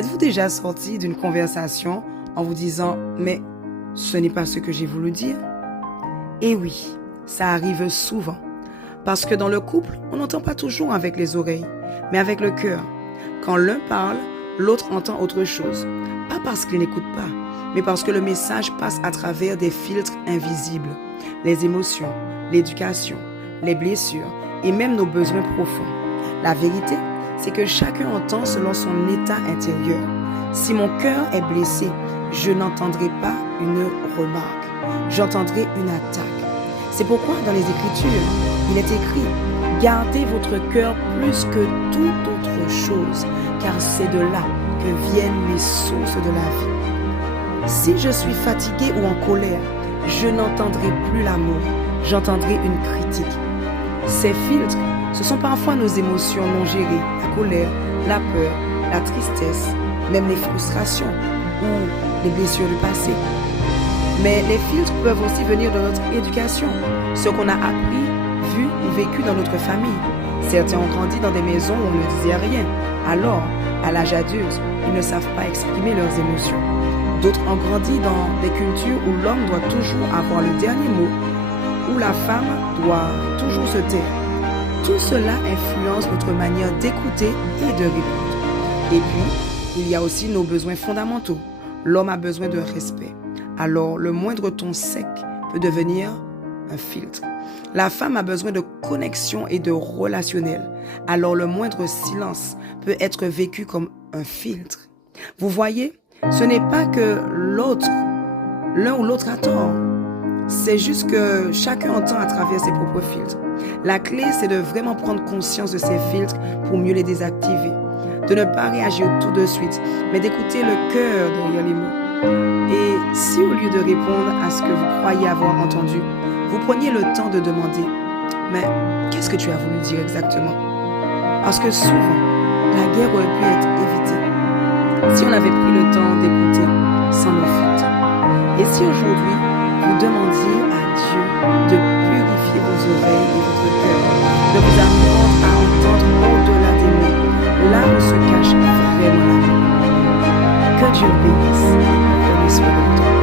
Êtes-vous déjà sorti d'une conversation en vous disant « mais ce n'est pas ce que j'ai voulu dire ?» Eh oui, ça arrive souvent. Parce que dans le couple, on n'entend pas toujours avec les oreilles, mais avec le cœur. Quand l'un parle, l'autre entend autre chose. Pas parce qu'il n'écoute pas, mais parce que le message passe à travers des filtres invisibles. Les émotions, l'éducation, les blessures et même nos besoins profonds. La vérité, c'est que chacun entend selon son état intérieur. Si mon cœur est blessé, je n'entendrai pas une remarque, j'entendrai une attaque. C'est pourquoi dans les Écritures, il est écrit « Gardez votre cœur plus que toute autre chose, car c'est de là que viennent les sources de la vie. » Si je suis fatigué ou en colère, je n'entendrai plus l'amour, j'entendrai une critique. Ces filtres, ce sont parfois nos émotions non gérées, la colère, la peur, la tristesse, même les frustrations ou les blessures du passé. Mais les filtres peuvent aussi venir de notre éducation, ce qu'on a appris, vu ou vécu dans notre famille. Certains ont grandi dans des maisons où on ne disait rien. Alors, à l'âge adulte, ils ne savent pas exprimer leurs émotions. D'autres ont grandi dans des cultures où l'homme doit toujours avoir le dernier mot, où la femme doit toujours se taire. Tout cela influence notre manière d'écouter et de répondre. Et puis, il y a aussi nos besoins fondamentaux. L'homme a besoin de respect. Alors, le moindre ton sec peut devenir un filtre. La femme a besoin de connexion et de relationnel. Alors, le moindre silence peut être vécu comme un filtre. Vous voyez, ce n'est pas que l'un ou l'autre a tort. C'est juste que chacun entend à travers ses propres filtres. La clé, c'est de vraiment prendre conscience de ces filtres pour mieux les désactiver. De ne pas réagir tout de suite, mais d'écouter le cœur derrière les mots. Et si au lieu de répondre à ce que vous croyez avoir entendu, vous preniez le temps de demander « Mais qu'est-ce que tu as voulu dire exactement ?» Parce que souvent, la guerre aurait pu être évitée si on avait pris le temps d'écouter sans nos filtres. Et si aujourd'hui, vous demandiez à Dieu de purifier vos oreilles et votre cœur, de vous apprendre à entendre au-delà des mots, là où se cache vraiment l'amour. Que Dieu bénisse. Prenez soin de vous.